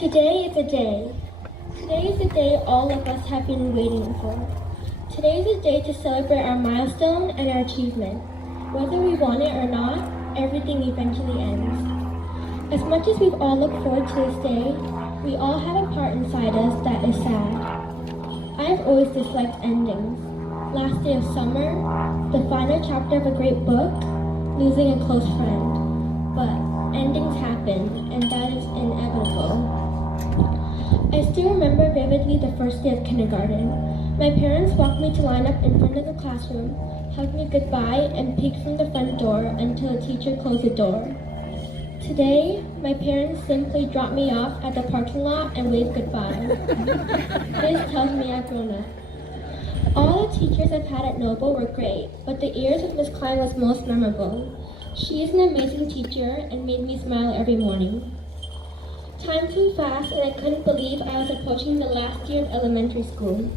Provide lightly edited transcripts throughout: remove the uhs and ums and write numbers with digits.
Today is a day. Today is the day all of us have been waiting for. Today is a day to celebrate our milestone and our achievement. Whether we want it or not, everything eventually ends. As much as we've all looked forward to this day, we all have a part inside us that is sad. I've always disliked endings. Last day of summer, the final chapter of a great book, losing a close friend. But endings happen, and that is inevitable. I still remember vividly the first day of kindergarten. My parents walked me to line up in front of the classroom, hugged me goodbye, and peeked from the front door until the teacher closed the door. Today, my parents simply dropped me off at the parking lot and waved goodbye. This tells me I've grown up. All the teachers I've had at Noble were great, but the years with Miss Klein was most memorable. She is an amazing teacher and made me smile every morning. Time flew fast and I couldn't believe I was approaching the last year of elementary school.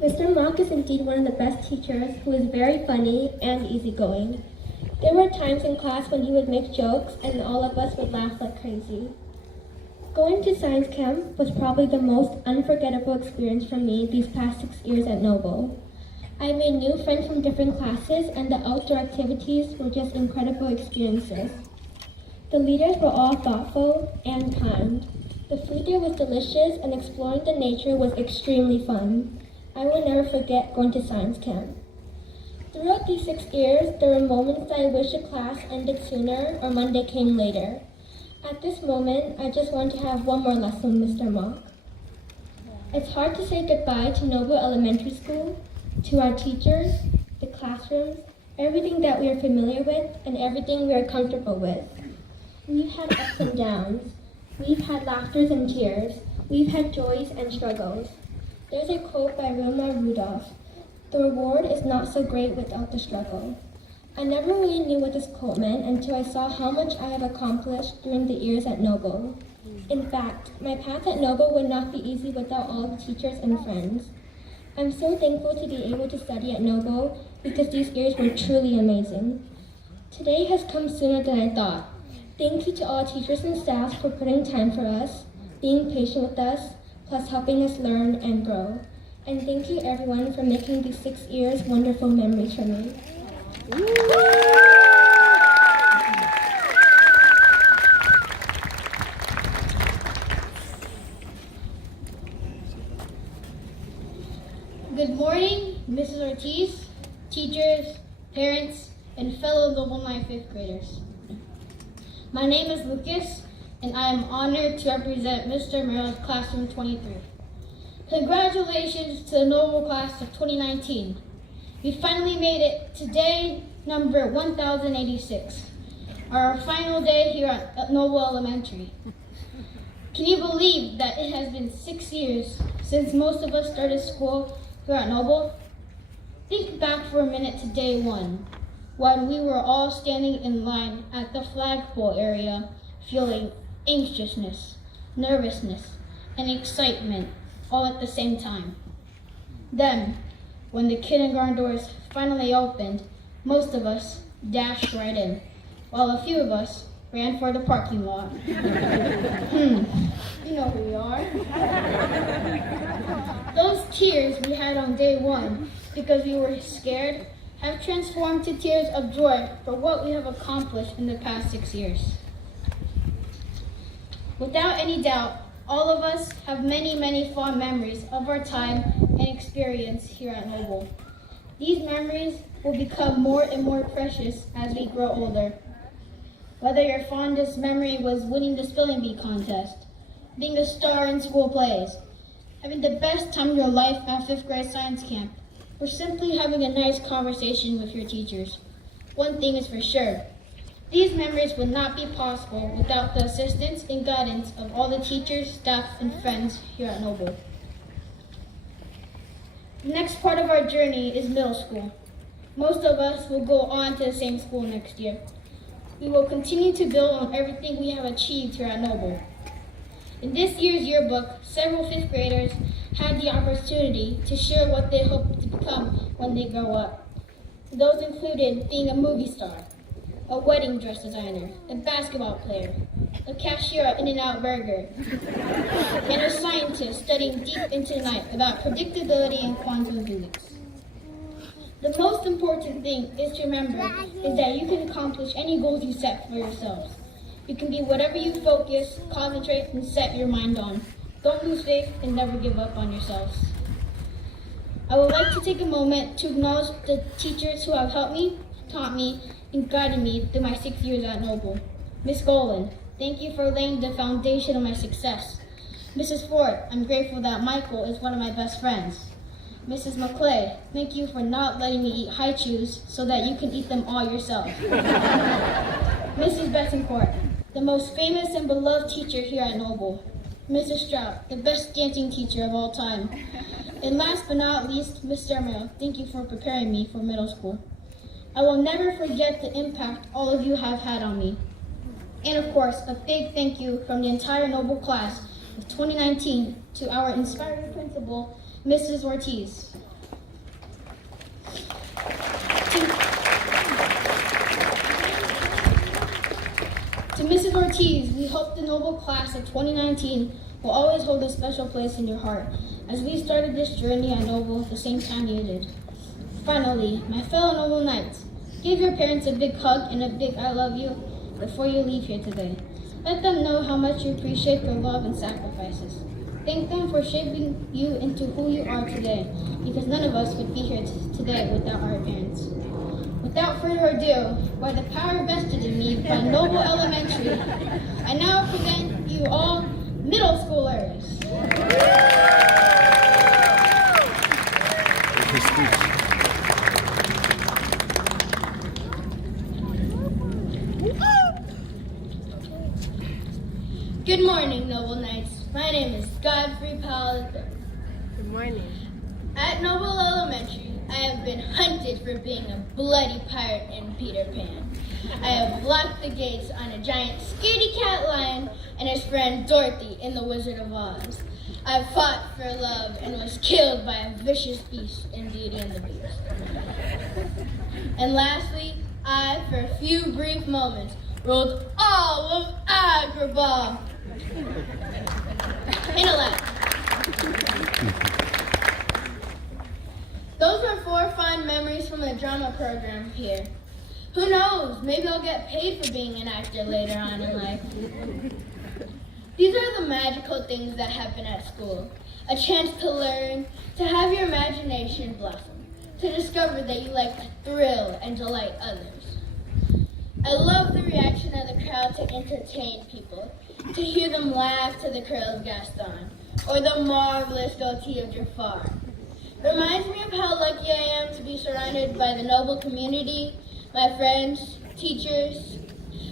Mr. Mock is indeed one of the best teachers who is very funny and easygoing. There were times in class when he would make jokes and all of us would laugh like crazy. Going to science camp was probably the most unforgettable experience for me these past 6 years at Noble. I made new friends from different classes and the outdoor activities were just incredible experiences. The leaders were all thoughtful and kind. The food there was delicious and exploring the nature was extremely fun. I will never forget going to science camp. Throughout these 6 years, there were moments that I wish the class ended sooner or Monday came later. At this moment, I just want to have one more lesson with Mr. Mock. It's hard to say goodbye to Noble Elementary School, to our teachers, the classrooms, everything that we are familiar with and everything we are comfortable with. We've had ups and downs. We've had laughters and tears. We've had joys and struggles. There's a quote by Wilma Rudolph. The reward is not so great without the struggle. I never really knew what this quote meant until I saw how much I have accomplished during the years at Noble. In fact, my path at Noble would not be easy without all the teachers and friends. I'm so thankful to be able to study at Noble because these years were truly amazing. Today has come sooner than I thought. Thank you to all teachers and staff for putting time for us, being patient with us, plus helping us learn and grow. And thank you everyone for making these 6 years wonderful memories for me. Good morning, Mrs. Ortiz, teachers, parents, and fellow Noble 9 fifth graders. My name is Lucas, and I am honored to represent Mr. Merrill's Classroom 23. Congratulations to the Noble Class of 2019. We finally made it to day number 1086, our final day here at Noble Elementary. Can you believe that it has been 6 years since most of us started school here at Noble? Think back for a minute to day one, when we were all standing in line at the flagpole area, feeling anxiousness, nervousness, and excitement all at the same time. Then, when the kindergarten doors finally opened, most of us dashed right in, while a few of us ran for the parking lot. You know who we are. Those tears we had on day one because we were scared have transformed to tears of joy for what we have accomplished in the past 6 years. Without any doubt, all of us have many, many fond memories of our time and experience here at Noble. These memories will become more and more precious as we grow older. Whether your fondest memory was winning the spelling bee contest, being a star in school plays, having the best time of your life at 5th grade science camp, or simply having a nice conversation with your teachers. One thing is for sure, these memories would not be possible without the assistance and guidance of all the teachers, staff, and friends here at Noble. The next part of our journey is middle school. Most of us will go on to the same school next year. We will continue to build on everything we have achieved here at Noble. In this year's yearbook, several 5th graders had the opportunity to share what they hope to become when they grow up. Those included being a movie star, a wedding dress designer, a basketball player, a cashier at In-N-Out Burger, and a scientist studying deep into the night about predictability and quantum physics. The most important thing is to remember is that you can accomplish any goals you set for yourselves. You can be whatever you focus, concentrate, and set your mind on. Don't lose faith and never give up on yourselves. I would like to take a moment to acknowledge the teachers who have helped me, taught me, and guided me through my 6 years at Noble. Miss Golan, thank you for laying the foundation of my success. Mrs. Ford, I'm grateful that Michael is one of my best friends. Mrs. McClay, thank you for not letting me eat high chews so that you can eat them all yourself. Mrs. Betancourt, the most famous and beloved teacher here at Noble. Mrs. Strout, the best dancing teacher of all time. And last but not least, Miss Dermo, thank you for preparing me for middle school. I will never forget the impact all of you have had on me. And of course, a big thank you from the entire Noble class of 2019 to our inspiring principal, Mrs. Ortiz. To Mrs. Ortiz, we hope the Noble class of 2019 will always hold a special place in your heart, as we started this journey at Noble at the same time you did. Finally, my fellow Noble Knights, give your parents a big hug and a big I love you before you leave here today. Let them know how much you appreciate their love and sacrifices. Thank them for shaping you into who you are today, because none of us would be here today without our parents. Without further ado, by the power vested in me by Noble Elementary, I now present you all middle schoolers. Good morning, Noble Knights. My name is Godfrey Powell. Good morning. At Noble Elementary, I have been hunted for being a bloody pirate in Peter Pan. I have blocked the gates on a giant scaredy cat lion and his friend Dorothy in The Wizard of Oz. I fought for love and was killed by a vicious beast in Beauty and the Beast. And lastly, I, for a few brief moments, ruled all of Agrabah. Intellect. Those are 4 fond memories from the drama program here. Who knows, maybe I'll get paid for being an actor later on in life. These are the magical things that happen at school. A chance to learn, to have your imagination blossom, to discover that you like to thrill and delight others. I love the reaction of the crowd to entertain people, to hear them laugh to the curls of Gaston, or the marvelous goatee of Jafar. It reminds me of how lucky I am to be surrounded by the Noble community, my friends, teachers,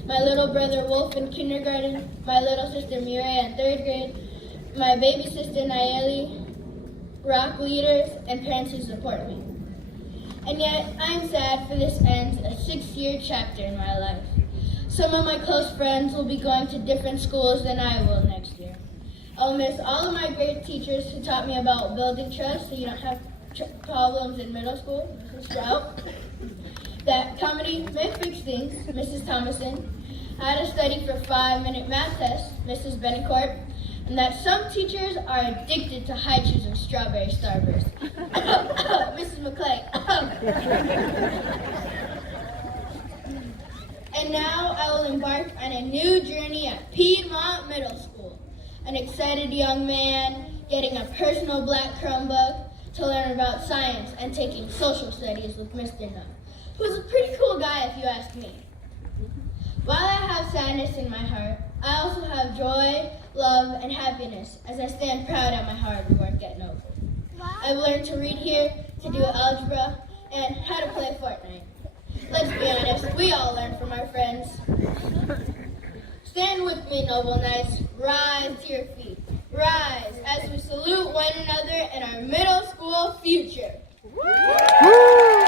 my little brother Wolf in kindergarten, my little sister Mireille in 3rd grade, my baby sister Nayeli, rock leaders, and parents who support me. And yet, I'm sad for this ends a 6-year chapter in my life. Some of my close friends will be going to different schools than I will next year. I'll miss all of my great teachers who taught me about building trust so you don't have problems in middle school, Mrs. Strout. That comedy may fix things, Mrs. Thomason. How to study for 5-minute math test, Mrs. Betancourt. And that some teachers are addicted to high chews and strawberry starburst, Mrs. McClay. And now I will embark on a new journey at Piedmont Middle School. An excited young man getting a personal black Chromebook to learn about science and taking social studies with Mr. Nutt, who's a pretty cool guy if you ask me. While I have sadness in my heart, I also have joy, love, and happiness as I stand proud at my hard work at Noble. I've learned to read here, to do algebra, and how to play Fortnite. Let's be honest, we all learn from our friends. Stand with me, Noble Knights. Rise to your feet. Rise as we salute one another in our middle school future. Woo!